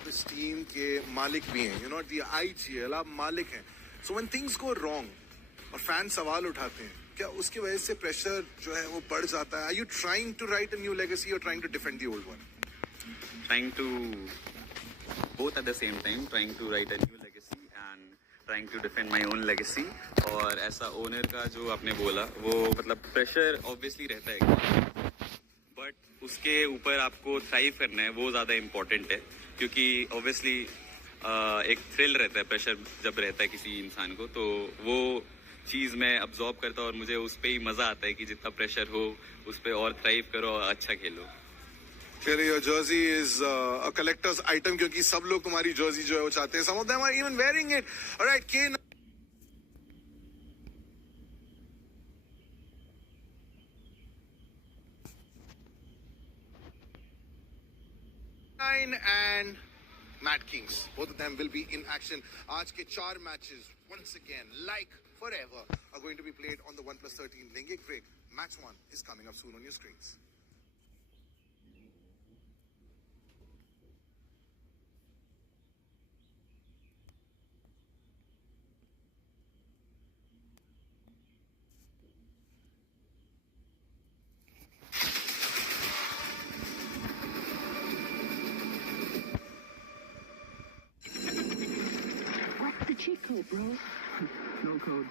आप इस टीम के मालिक भी हैं, you're not the IGL, आप मालिक हैं. So when things go wrong और फैन सवाल उठाते हैं, क्या उसकी वजह से प्रेशर जो है वो बढ़ जाता है? Are you trying to write a new legacy or trying to defend the old one? Trying to both at the same time, trying to write a new legacy and trying to defend my own legacy. और ऐसा owner का जो आपने बोला वो मतलब pressure obviously रहता है, बट उसके ऊपर आपको थ्राइव करना है वो ज़्यादा इम्पोर्टेंट है, क्योंकि ऑब्वियसली एक थ्रिल रहता है प्रेशर जब रहता है किसी इंसान को, तो वो चीज़ मैं अब्जॉर्ब करता हूँ और मुझे उस पर ही मज़ा आता है कि जितना प्रेशर हो उस पर और थ्राइव करो और अच्छा खेलो. Clearly, your jersey is a collector's item क्योंकि सब लोग तुम्हारी jersey जो है वो चाहते हैं. Some of them are even wearing it. All right, K9 and Mad Kings, both of them will be in action. आज के 4 matches, once again, like forever, are going to be played on the 1+13 लेंगे एक break. Match 1 is coming up soon on your screens. Cheat code, bro. No code.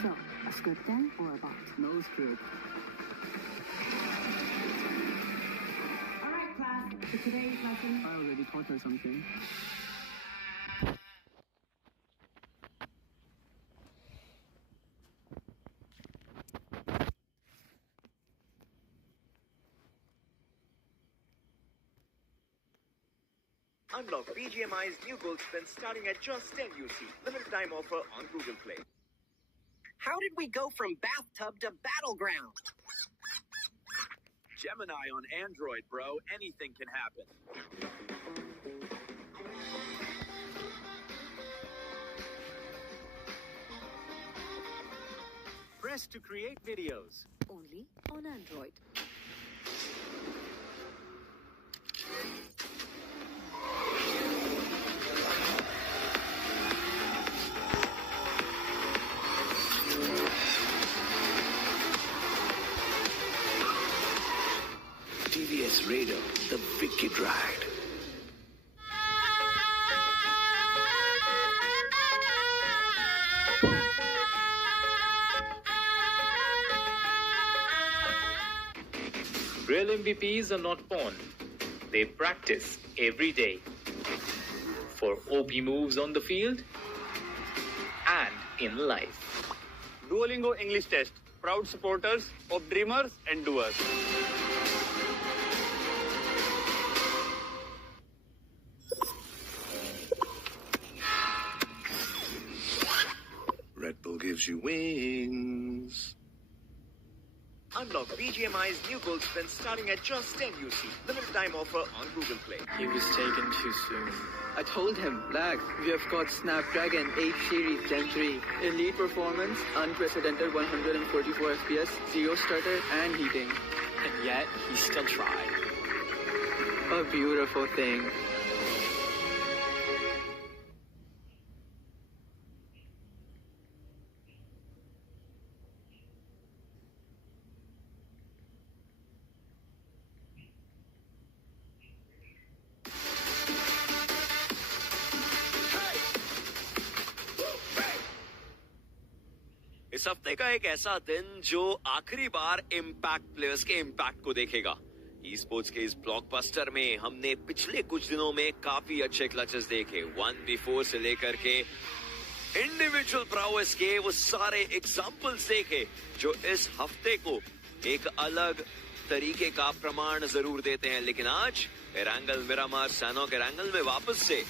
So, a script then, or a bot? No script. Alright, class. For today's lesson... I already taught her something. Unlock BGMI's new gold spin starting at just 10 UC. Limited time offer on Google Play. How did we go from bathtub to battleground? Gemini on Android, bro. Anything can happen. Press to create videos. Only on Android. TVS Raider, the wicked ride. Real MVPs are not born. They practice every day for OP moves on the field and in life. Duolingo English Test. Proud supporters of dreamers and doers. Red Bull gives you wings. Unlock BGMI's new gold spin starting at just 10 UC. Limited time offer on Google Play. He was taken too soon. I told him, Lag, we have got Snapdragon 8 Series Gen 3. Elite performance, unprecedented 144 FPS, zero stutter and heating. And yet, he still tried. A beautiful thing. इस हफ्ते का एक ऐसा दिन जो आखिरी बार impact players के impact को देखेगा. ई स्पोर्ट्स के इस ब्लॉकबस्टर में हमने पिछले कुछ दिनों में काफी अच्छे क्लचेस देखे. 1v4 से लेकर के इंडिविजुअल प्राउएस के वो सारे एग्जांपल्स देखे जो इस हफ्ते को एक अलग तरीके का प्रमाण जरूर देते हैं. लेकिन आज एरांगल मिरामार सैनॉक एरांगल में वापस से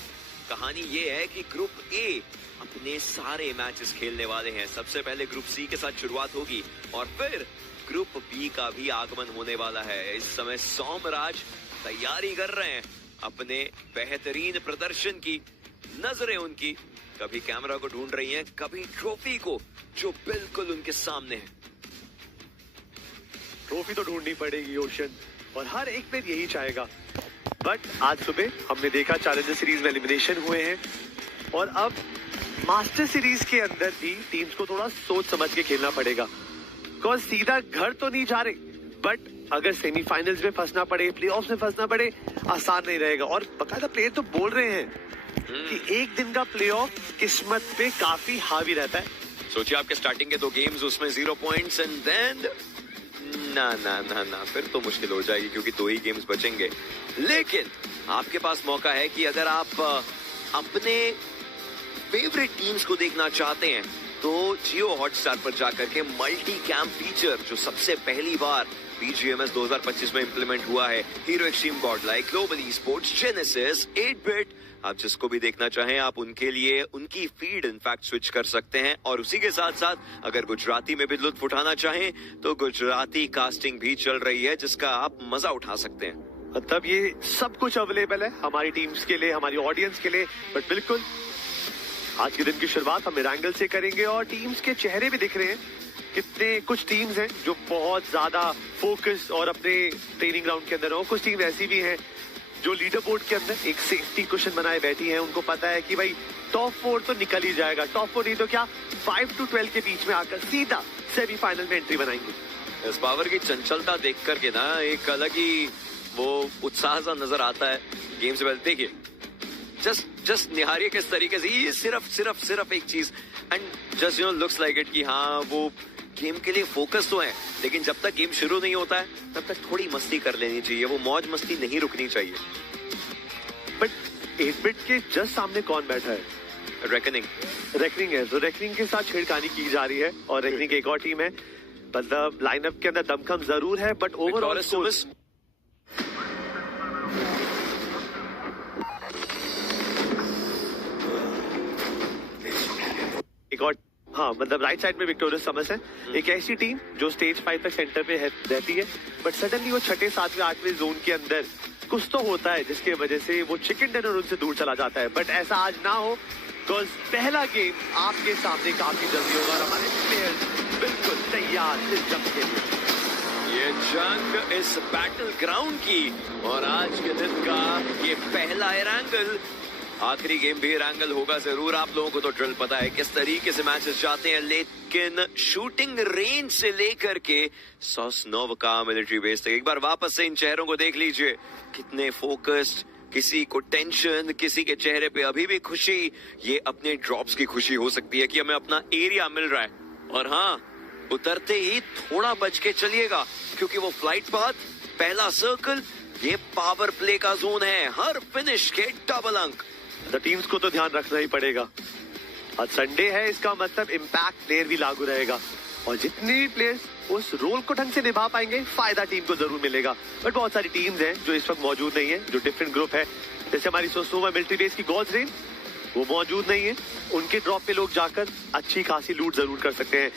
कहानी ये है कि ग्रुप ए अपने सारे मैचेस खेलने वाले हैं. सबसे पहले ग्रुप सी के साथ शुरुआत होगी और फिर ग्रुप बी का भी आगमन होने वाला है. इस समय सोमराज तैयारी कर रहे हैं अपने बेहतरीन प्रदर्शन की. नजरें उनकी कभी कैमरा को ढूंढ रही हैं, कभी ट्रॉफी को जो बिल्कुल उनके सामने है. ट्रॉफी तो ढूंढनी पड़ेगी ओशन, और हर एक प्लेयर यही चाहेगा. बट आज सुबह हमने देखा चैलेंजर सीरीज में एलिमिनेशन हुए हैं और अब मास्टर सीरीज के अंदर भी टीम्स को थोड़ा सोच समझ के खेलना पड़ेगा। बिकॉज सीधा घर तो नहीं जा रहे, बट अगर सेमीफाइनल्स में फंसना पड़े, प्लेऑफ्स में फंसना पड़े, आसान नहीं रहेगा। और बकायदा प्लेयर तो बोल रहे हैं कि एक दिन का प्लेऑफ किस्मत पे काफी हावी रहता है। सोचिए आपके स्टार्टिंग के 2 गेम्स, उसमें 0 पॉइंट्स एंड देन ना फिर तो मुश्किल हो जाएगी क्योंकि 2 ही गेम्स बचेंगे। लेकिन आपके पास मौका है कि अगर आप अपने फेवरेट टीम्स को देखना चाहते हैं तो जियो हॉटस्टार पर जाकर के मल्टी कैंप फीचर जो सबसे पहली बार BGMS 2025 में इंप्लीमेंट हुआ है, hero extreme Godlike, Global esports, Genesis, eight bit, आप जिसको भी देखना चाहें आप उनके लिए उनकी फीड इनफैक्ट स्विच कर सकते हैं। और उसी के साथ साथ अगर गुजराती में भी लुत्फ उठाना चाहें तो गुजराती कास्टिंग भी चल रही है जिसका आप मजा उठा सकते हैं। मतलब ये सब कुछ अवेलेबल है हमारी टीम्स के लिए, हमारी ऑडियंस के लिए। बट बिल्कुल आज के दिन की शुरुआत हम एंगल से करेंगे और टीम्स के चेहरे भी दिख रहे हैं। कितने कुछ टीम्स हैं जो बहुत ज्यादा फोकस और अपने ट्रेनिंग ग्राउंड के अंदर हो, कुछ टीम ऐसी भी हैं जो लीडर बोर्ड के अंदर एक सेफ्टी कुशन बनाए बैठी हैं। उनको पता है कि भाई टॉप 4 तो निकल ही जाएगा, टॉप 4 नहीं तो क्या 5 to 12 के बीच में आकर सीधा सेमीफाइनल में एंट्री बनाएंगे। इस पावर की चंचलता देख करके ना एक अलग ही वो उत्साह सा नजर आता है गेम से। देखिए जस्ट निहारिए किस तरीके से ये सिर्फ एक चीज and just looks like it कि हाँ वो गेम के लिए फोकस तो है, लेकिन जब तक गेम शुरू नहीं होता है तब तक थोड़ी मस्ती कर लेनी चाहिए, वो मौज मस्ती नहीं रुकनी चाहिए। बट 8-बिट के जस्ट सामने कौन बैठा है? रेकनिंग है। तो रेकनिंग के साथ छेड़खानी की जा रही है और रेकनिंग एक और टीम है। मतलब लाइनअप के अंदर दमखम जरूर है बट ओवरऑल एक और हाँ मतलब राइट साइड में विक्टोरियस समस है, एक ऐसी टीम जो स्टेज 5 तक सेंटर पे रहती है बट सडनली वो 6, 7, 8वें जोन के अंदर कुछ तो होता है जिसके वजह से वो चिकन डिनर उनसे दूर चला जाता है। बट ऐसा आज ना हो बिकॉज पहला गेम आपके सामने काफी जल्दी होगा और हमारे प्लेयर्स बिल्कुल तैयार इस जंग के लिए। ये जंग इस बैटल ग्राउंड की और आज के दिन का ये पहला एरंगल, आखिरी गेम भी एरंगल होगा जरूर। आप लोगों को तो ड्रिल पता है किस तरीके से मैचेस जाते हैं, लेकिन शूटिंग रेंज से लेकर के सोसनोव का मिलिट्री बेस तक एक बार वापस से इन चेहरों को देख लीजिए, कितने फोकस्ड, किसी को टेंशन, किसी के चेहरे पे अभी भी खुशी। ये अपने ड्रॉप्स की खुशी हो सकती है कि हमें अपना एरिया मिल रहा है। और हाँ, उतरते ही थोड़ा बच के चलिएगा क्योंकि वो फ्लाइट पाथ, पहला सर्कल, ये पावर प्ले का जोन है, हर फिनिश के डबल अंक। टीम्स को तो ध्यान रखना ही पड़ेगा। आज संडे है, इसका मतलब इम्पैक्ट प्लेयर भी लागू रहेगा और जितने भी प्लेयर्स उस रोल को ढंग से निभा पाएंगे फायदा टीम को जरूर मिलेगा। बट बहुत सारी टीम्स हैं जो इस वक्त मौजूद नहीं है, जो डिफरेंट ग्रुप है, जैसे हमारी सोसनोवा मिलिट्री बेस की गॉड्स रेंज वो मौजूद नहीं है। उनके ड्रॉप पे लोग जाकर अच्छी खासी लूट जरूर कर सकते हैं।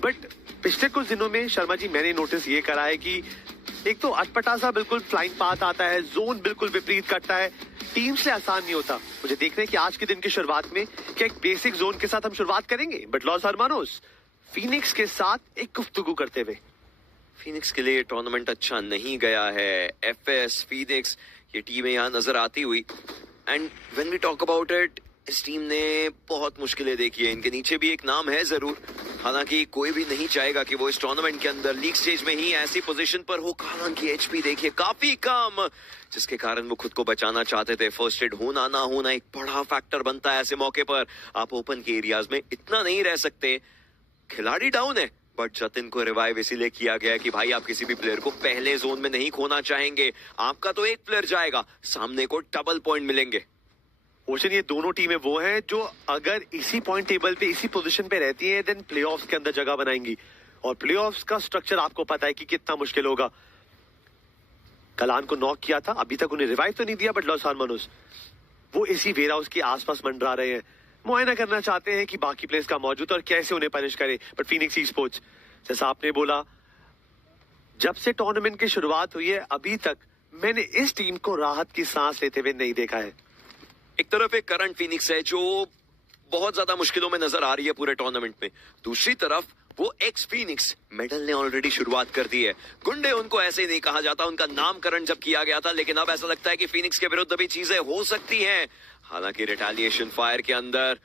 बट पिछले कुछ दिनों में शर्मा जी मैंने नोटिस ये करा है कि एक तो अटपटा सा बिल्कुल फ्लाइंग पाथ आता है, जोन बिल्कुल विपरीत करता है, टीम से आसान नहीं होता। मुझे देखना है कि आज के दिन की शुरुआत में क्या एक बेसिक जोन के साथ हम शुरुआत करेंगे बट लॉस हरमानोस फीनिक्स के साथ एक गुफ्तगू करते हुए। फीनिक्स के लिए टूर्नामेंट अच्छा नहीं गया है। एफएस फीनिक्स ये टीमें यहाँ नजर आती हुई and when we talk about it, इस टीम ने बहुत मुश्किलें देखी है। इनके नीचे भी एक नाम है जरूर, हालांकि कोई भी नहीं चाहेगा कि वो इस टूर्नामेंट के अंदर लीग स्टेज में ही ऐसी पोजीशन पर हो। हालांकि एचपी देखिए काफी कम, जिसके कारण वो खुद को बचाना चाहते थे। फर्स्ट एड होना ना होना एक बड़ा फैक्टर बनता है ऐसे मौके पर। आप ओपन के एरियाज में इतना नहीं रह सकते। खिलाड़ी डाउन है बट जतिन को रिवाइव इसीलिए किया गया कि भाई आप किसी भी प्लेयर को पहले जोन में नहीं खोना चाहेंगे। आपका तो एक प्लेयर जाएगा, सामने को डबल पॉइंट मिलेंगे। ओशन, ये दोनों टीमें वो हैं जो अगर इसी पॉइंट टेबल पे इसी पोजीशन पे रहती हैं देन प्लेऑफ्स के अंदर जगह बनाएंगी। और प्लेऑफ्स का स्ट्रक्चर आपको पता है कि कितना मुश्किल होगा। कलान को नॉक किया था, अभी तक उन्हें रिवाइव तो नहीं दिया बट लॉस हरमानोस वो इसी वेयर हाउस के आसपास मंडरा रहे हैं, मुआयना करना चाहते हैं कि बाकी प्लेयर्स का मौजूद और कैसे उन्हें पनिश करे। बट फीनिक्स ई-स्पोर्ट्स, जैसा आपने बोला, जब से टूर्नामेंट की शुरुआत हुई है अभी तक मैंने इस टीम को राहत की सांस लेते हुए नहीं देखा है। एक तरफ एक करंट फीनिक्स है जो बहुत ज्यादा मुश्किलों में नजर आ रही है पूरे टूर्नामेंट में, दूसरी तरफ वो एक्स फीनिक्स मेडल ने ऑलरेडी शुरुआत कर दी है। गुंडे उनको ऐसे ही नहीं कहा जाता, उनका नामकरण जब किया गया था, लेकिन अब ऐसा लगता है कि फीनिक्स के विरुद्ध भी चीजें हो सकती हैं। हालांकि रिटेलिएशन फायर के अंदर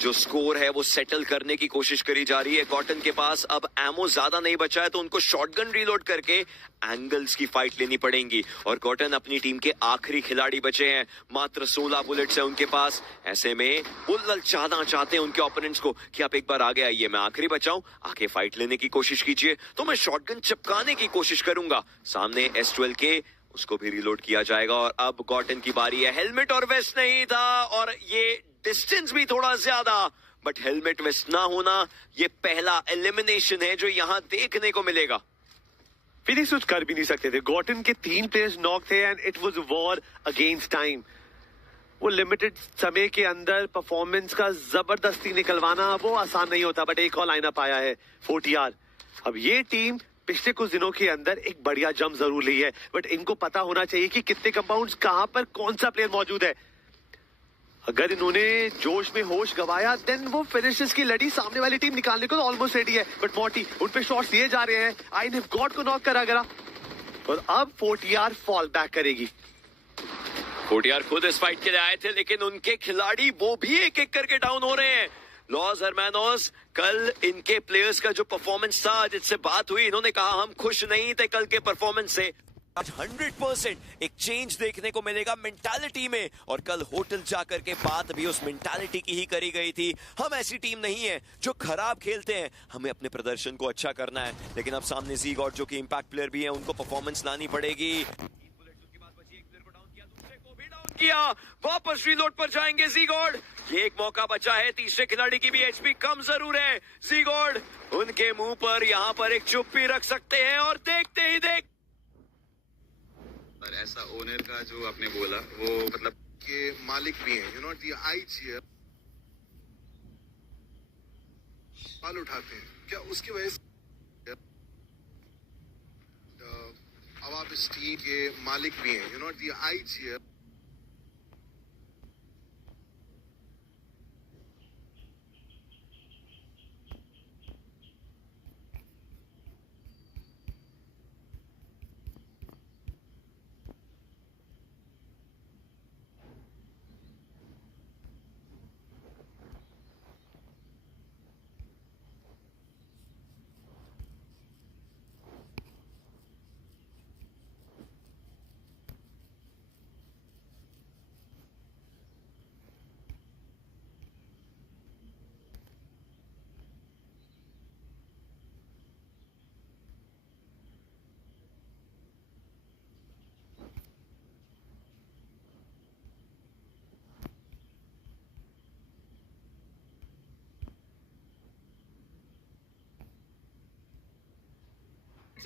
जो स्कोर है वो सेटल करने की कोशिश करी जा रही है। कॉटन के पास अब एमो ज्यादा नहीं बचा है, तो उनको शॉटगन रीलोड करके एंगल्स की फाइट लेनी पड़ेगी। और कॉटन अपनी टीम के आखिरी खिलाड़ी बचे हैं, मात्र 16 बुलेट्स है उनके पास। ऐसे में वो ललचाना चाहते हैं उनके ओपोनेंट्स को कि आप एक बार आगे आइए, मैं आखिरी बचाऊं, आके फाइट लेने की कोशिश कीजिए। तो मैं शॉटगन चिपकाने की कोशिश करूंगा। सामने S12 के, उसको भी रिलोड किया जाएगा। और अब कॉटन की बारी है। हेलमेट और वेस्ट नहीं था, और ये डिस्टेंस भी थोड़ा ज्यादा, बट हेलमेट वेस्ट ना होना ये पहला एलिमिनेशन है जो यहां देखने को मिलेगा। फिनिक्स कुछ कर भी नहीं सकते थे। गॉटन के 3 प्लेयर्स नॉक थे and it was war against time. वो लिमिटेड समय के अंदर परफॉर्मेंस का जबरदस्ती निकलवाना वो आसान नहीं होता, बट एक और लाइनअप आया है 4TR। अब ये टीम पिछले कुछ दिनों के अंदर एक बढ़िया जंप जरूर ली है, बट इनको पता होना चाहिए कि कितने कंपाउंड्स कहां पर कौन सा प्लेयर मौजूद है। अगर इन्होंने जोश में होश गवाया देन वो फिनिशेस की लड़ी सामने वाली टीम निकालने को तो ऑलमोस्ट रेडी है। बट मॉर्टी उन पे शॉट्स दिए जा रहे हैं। आइन हैव गॉड को नॉक करा गया, और अब 4TR फॉल बैक करेगी। 4TR खुद इस फाइट के लिए आए थे, लेकिन उनके खिलाड़ी वो भी एक एक करके डाउन हो रहे हैं। लॉस हरमानोस, कल इनके प्लेयर्स का जो परफॉर्मेंस था, जिससे बात हुई, इन्होंने कहा हम खुश नहीं थे कल के परफॉर्मेंस से। आज 100% एक चेंज देखने को मिलेगा मेंटालिटी में, और कल होटल जाकर के बात भी उस मेंटालिटी की ही करी गई थी। हम ऐसी टीम नहीं है जो खराब खेलते हैं, हमें अपने प्रदर्शन को अच्छा करना है। लेकिन अब सामने ज़ीगॉड जो कि इंपैक्ट प्लेयर भी है, उनको परफॉर्मेंस लानी पड़ेगी। किया, वापस रीलोड पर जाएंगे ज़ीगॉड। ये एक मौका बचा है, तीसरे खिलाड़ी की भी HP कम जरूर है। ज़ीगॉड उनके मुंह पर यहाँ पर एक चुप्पी रख सकते हैं, और देखते ही देख। और ऐसा ओनर का जो आपने बोला, वो मतलब के मालिक भी हैं, यू नो दी IG है, बाल उठाते हैं क्या उसकी वजह से? अब आप इस टीम के मालिक भी हैं, यू नो दी IG है।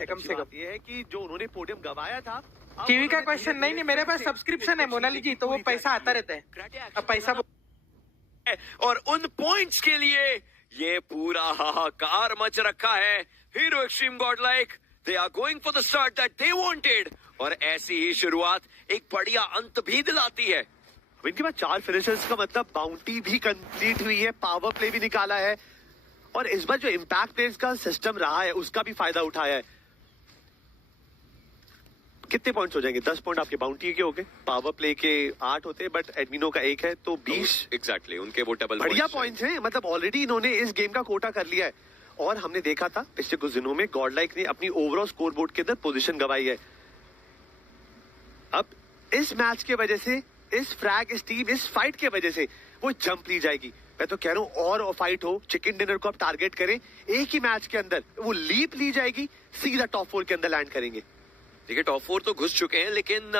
कम से कम ये है कि जो उन्होंने पोडियम गवाया था। टीवी का क्वेश्चन नहीं, मेरे पास सब्सक्रिप्शन है मोनाली जी, तो वो पैसा आता रहता है। अब पैसा और उन पॉइंट्स के लिए ये पूरा हाहाकार मच रखा है। Hero extreme godlike, they are going for the start that they wanted, और ऐसी ही शुरुआत एक बढ़िया अंत भी दिलाती है। इनके पास 4 फिनिशर्स का मतलब बाउंटी भी कंप्लीट हुई है, पावर प्ले भी निकाला है, और इस बार जो इंपैक्ट प्लेयर्स का सिस्टम रहा है उसका भी फायदा उठाया है। कितने पॉइंट्स हो जाएंगे? 10 पॉइंट आपके बाउंटी के हो गए, पावर प्ले के 8 होते हैं, बट एडमिनो का 1 है, तो 20 एग्जैक्टली उनके वो डबल बढ़िया पॉइंट्स हैं। मतलब ऑलरेडी इन्होंने इस गेम का कोटा कर लिया है। और हमने देखा था पिछले कुछ दिनों में गॉडलाइक ने अपनी ओवरऑल स्कोरबोर्ड के अंदर पोजीशन गंवाई है। अब इस मैच के वजह से, इस फ्रैग, इस टीम, इस फाइट के वजह से वो जंप ली जाएगी। मैं तो कह रहा हूँ और फाइट हो, चिकन डिनर को आप टारगेट करें, एक ही मैच के अंदर वो लीप ली जाएगी, सीधा टॉप 4 के अंदर लैंड करेंगे। देखिए टॉप 4 तो घुस चुके हैं, लेकिन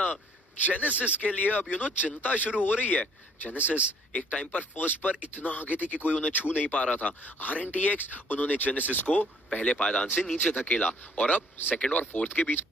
जेनेसिस के लिए अब चिंता शुरू हो रही है। जेनेसिस एक टाइम पर फर्स्ट पर इतना आगे थी कि कोई उन्हें छू नहीं पा रहा था। RNTX उन्होंने जेनेसिस को पहले पायदान से नीचे धकेला, और अब सेकंड और फोर्थ के बीच